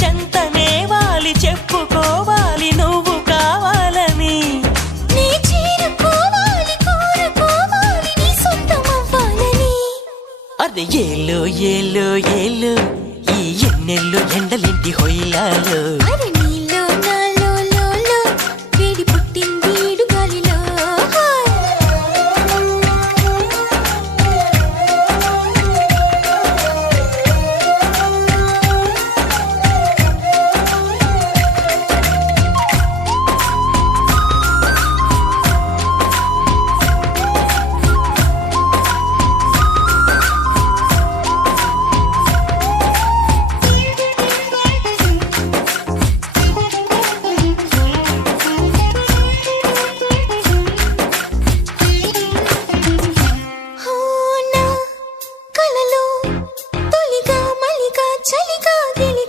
చెంతనే వాలి చెప్పుకోవాలి నువ్వు కావాలని. నీ చేరుకోవాలి కోరుకోవాలి నీ సొంతమవ్వాలని. అరే ఏలో ఏలో ఏలో ఈ ఎన్నెల్లో ఎండలింటి హొయిలాలో. అరే